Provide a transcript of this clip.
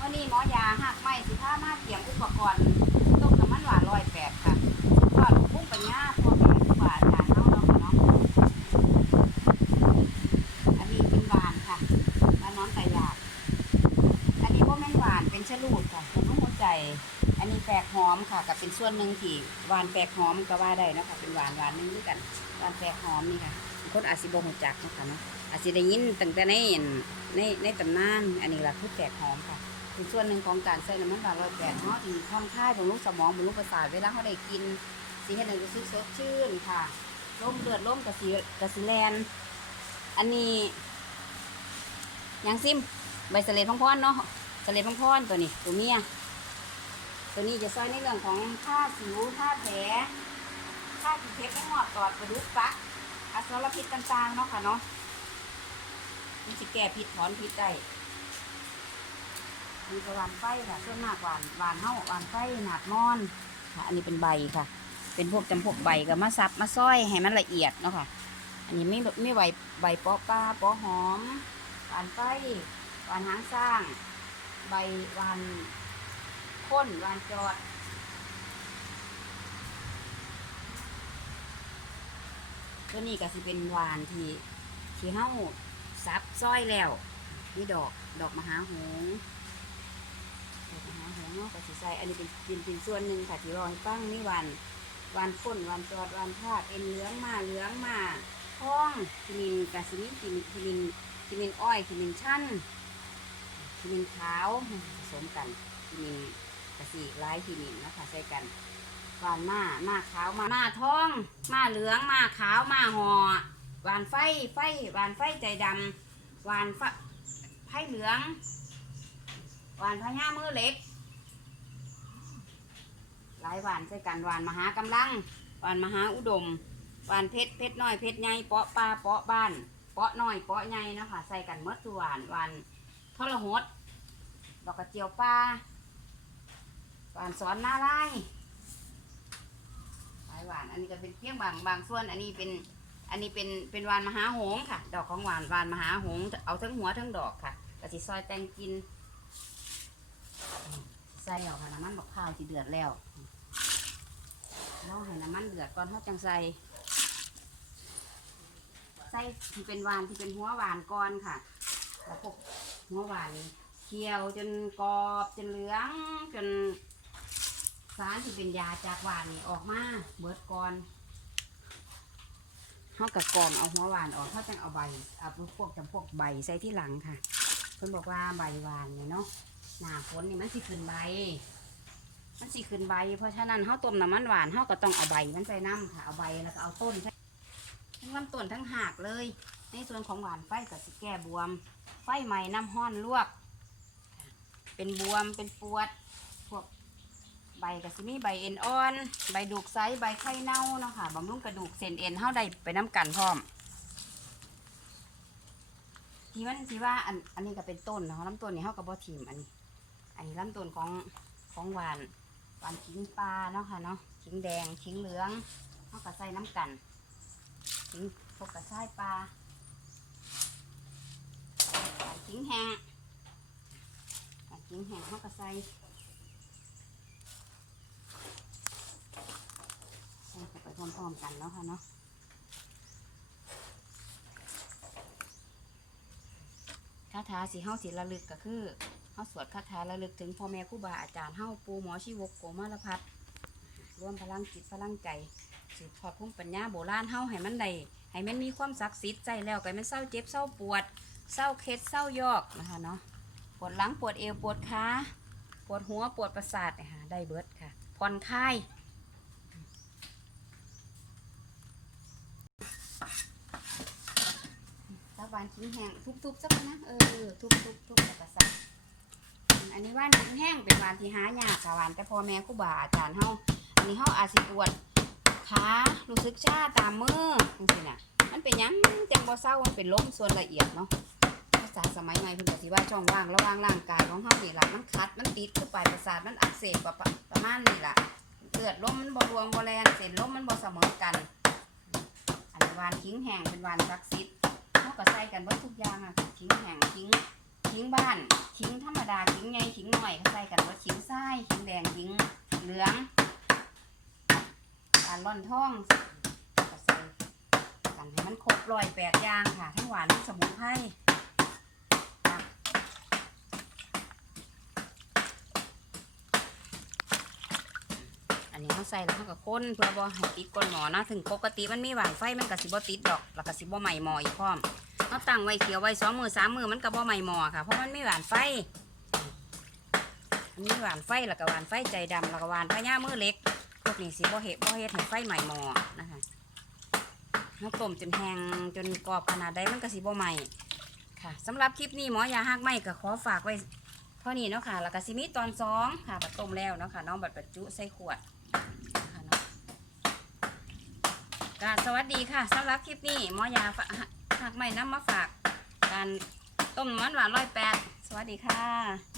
วันนี้หมอยาหักไม้สิผ้ามาเตรียมอุปกรณ์ต้มน้ำมันหวานร้อยแปดค่ะทอดพุ่งปัญญาพ่อแม่ครูบาอาจารย์เนาะเนาะค่ะเนาะอันนี้เป็นหวานค่ะแล้วน้องไก่ยากอันนี้พวกแม่หวานเป็นชะลูดค่ะผมต้องหัวใจ อันนี้แปลกหอมค่ะกับเป็นส่วนหนึ่งที่หวานแปลกหอมก็ว่าได้นะคะเป็นหวานหวานหนึงด้วยกันหวานแปลกหอมนี่ค่ะคนอาจสิบ่ฮู้จักนะคะเนาะ อาจสิได้ยินตั้งแต่ในในในตำนาน อันนี้ล่ะคือแปลกหอมค่ะเป็นส่วนหนึ่งของการใส่น้ำมันหวานร้อยแปดเนาะที่ค่อนข้างบำรุงสมองบำรุงประสาทเวลาเขาได้กินสิเฮ็ดให้รู้สึกสดชื่นค่ะร่มเลือดร่มกระสีกระสีแลนอันนี้ยังซิมใบสเลดพังพรเนาะสเลดพังพรตัวนี้ตัวเมียตัวนี้จะช่วยในเรื่องของค่าสิวค่าแผลค่าขีดเพชรไม่หอดตอดกระดูกฟักอสรพิษต่างๆเนาะค่ะเนาะ มันจะแก้พิษถอนพิษได้มีกระวานไฟค่ะส่วนมากหวานหวานเฮาหวานไฟหนาดมอนค่ะ อันนี้เป็นใบค่ะ เป็นพวกจำพวกใบกับมาซับมาซ้อยให้มันละเอียดเนาะค่ะ อันนี้ไม่ไม่ใบใบปาะปลาปาะหอมหวานไฟหวานหางสร้าง ใบหวานข้นหวานจอดตัวนี้ก็สิเป็นหวานที่ที่เฮา ซับซ้อยแล้วนี่ดอกดอกมหาหงดอกมหาหงเนาะก็สิใส่อันนี้เป็นเป็นเป็นส่วนหนึ่งค่ะที่รอให้ฟังนี่วานวานข้นวานจอดวานพาดเอ็นเหลืองมาเหลืองมาท้องคิมินกาซิมินคิมินคิมินคิมินอ้อยคิมินชั่นคิมินขาวผสมกันคิมินกะสีลายขีนินนะคะใส่กันวานมามาขาวมามาทอง มาเหลืองมาขาวมาหอ หวานไฟไฟหวานไฟใจดำหวานไฟไฟเหลืองหวานพญามือเล็ก หลายหวานใส่กันหวานมหากำลังหวานมหาอุดมหวานเพชรเพชรน้อยเพชรใหญ่เปาะปลาเปาะบ้านเปาะน้อยเปาะใหญ่นะคะใส่กันเมื่อสุหวานหวานทรหดดอกกระเจียวปลาหวานสอนหน้าไร่หวานหวานอันนี้ก็เป็นเพียงบางบางส่วนอันนี้เป็น อันนี้เป็นเป็นวานมหาหงค่ะ ดอกของหวานวานมหาหงเอาทั้งหัวทั้งดอกค่ะกระสิซอยแตงกินใส่ออกค่ะน้ำมันบอกข้าวที่เดือดแล้วรอให้น้ำมันเดือดก่อนเขาจังใส่ใส่ที่เป็นวานที่เป็นหัวหวานก่อนค่ะแล้วพวกหัวหวานเคี่ยวจนกรอบจนเหลืองจนสารที่เป็นยาจากหวานนี่ออกมาเบิดก่อน เขากับกรองเอาหัวหวานออกเขาจังเอาใบเอาพวกจำพวกใบใส่ที่หลังค่ะ เพิ่นบอกว่าใบหวานเนี่ยเนาะหน้าฝนนี่มันสิขึ้นใบ มันสิขึ้นใบ เพราะฉะนั้นเขาต้มน้ำมันหวานเขาก็ต้องเอาใบมันใส่น้ำค่ะ เอาใบแล้วก็เอาต้นทั้งลำต้นทั้งหากเลย ในส่วนของหวานไฟก็สิแก้บวม ไฟใหม่น้ำห้อนลวก เป็นบวมเป็นปวดพวก ใบก็สิมีใบเอ็นอ่อน ใบดูกไซใบไข่เน่าเนาะค่ะบำรุงกระดูกเส้นเอ็นเฮาได้ไปน้ำกันพร้อมที่มันที่ว่าอันอันนี้ก็เป็นต้นเนาะลำต้นนี่เฮาก็บ่ทิมอันนี้ อันนี้ลำต้นของของหวานหวานขิงปลาเนาะค่ะเนาะขิงแดงขิงเหลืองเฮาก็ใส่น้ำกันขิงพวกกระชายปลาหวานขิงแห้งตัดจิ้งแห้งเขาก็ใส่ใส่เข้าไปพ ร้อมๆกันเนาะค่ะเนาะคาถาสีเฮาสีระลึกก็คือเฮาสวดคาถาระลึกถึงพ่อแม่ครูบาอาจารย์เฮาปูหมอชีวกโกมารพัฒน์รวมพลังจิตพลังใจสืบทอดภูมิปัญญาโบราณเฮาให้มันได้ให้มันมีความศักดิ์สิทธิ์ใจแล้วก็มันเศร้าเจ็บเศร้าปวดเศร้าเคล็ดเศร้ายอกนะคะเนาะปวดหลังปวดเอวปวดขาปวดหัวปวดประสาทนี่ยค่ะได้เบิดค่ะผ่อนคลายตาหวานชิ้นแห้งทุบๆสักนะเออทุบๆทุบแล้วก็ใส่อันนี้ว่านชิ้นแห้งเป็นวานที่หายากค่ะวานแต่พ่อแม่ครูบาอาจารย์เฮาอันนี้เฮาอาจสิปวดขารู้สึกชาตามมือจังซี่น่ะมันเป็นยังจังบ่เศร้ามันเป็นล้มส่วนละเอียดเนาะภาษาสมัยใหม่เพิ่นก็สิว่าช่องว่างระหว่างร่างกายของเฮานี่ล่ะมันคัดมันติดคือปลายประสาทมันอักเสบประมาณนี้ล่ะเลือดล้มมันบ่รวงบ่แลนเส้นล้มมันบ่เสมอกัน อันนี้วานขิงแห้งเป็นวานศักดิ์สิทธิ์ ก็ใส่กันเบิดทุกอย่างอะขิงแห้งขิงขิงบ้านขิงธรรมดาขิงไงขิงหน่อยเขาใส่กันว่าขิงทรายขิงแดงขิงเหลืองการร่อนท่องก็ใส่กันให้มันครบรอยแปดอย่างค่ะ ทั้งหวานทั้งสมุนไพรอันนี้เขาใส่แล้วเขาก็ค้นเพื่อบ่ให้ติดก้นหมอนะถึงปกติมันมีหวานไฟมันก็สิบ่ติดดอก แล้วก็สิบ่ไหม้หมออีกพร้อม เขาตั้งไว้เขียวไว้สองมือสามมือมันก็บ่ไหม้หมอค่ะ เพราะมันไม่หวานไฟอันนี้หวานไฟแล้วก็หวานไฟใจดำแล้วก็หวานพญามือเล็กพวกนี้สิบ่เห็ดบ่เฮ็ดให้ไฟไหม้หมอนะคะเขาต้มจนแห้งจนกรอบขนาดใดมันก็สิบ่ไหม้ค่ะสำหรับคลิปนี้หมอยาหักไหมก็ขอฝากไว้เท่านี้เนาะค่ะ แล้วก็สิมีตอนสองค่ะบัดต้มแล้วเนาะค่ะน้องบัดบรรจุใส่ขวดค่ะสวัสดีค่ะสำหรับคลิปนี้หมอยา หากใหม่นำมาฝากการต้มมันหวานร้อยแปดสวัสดีค่ะ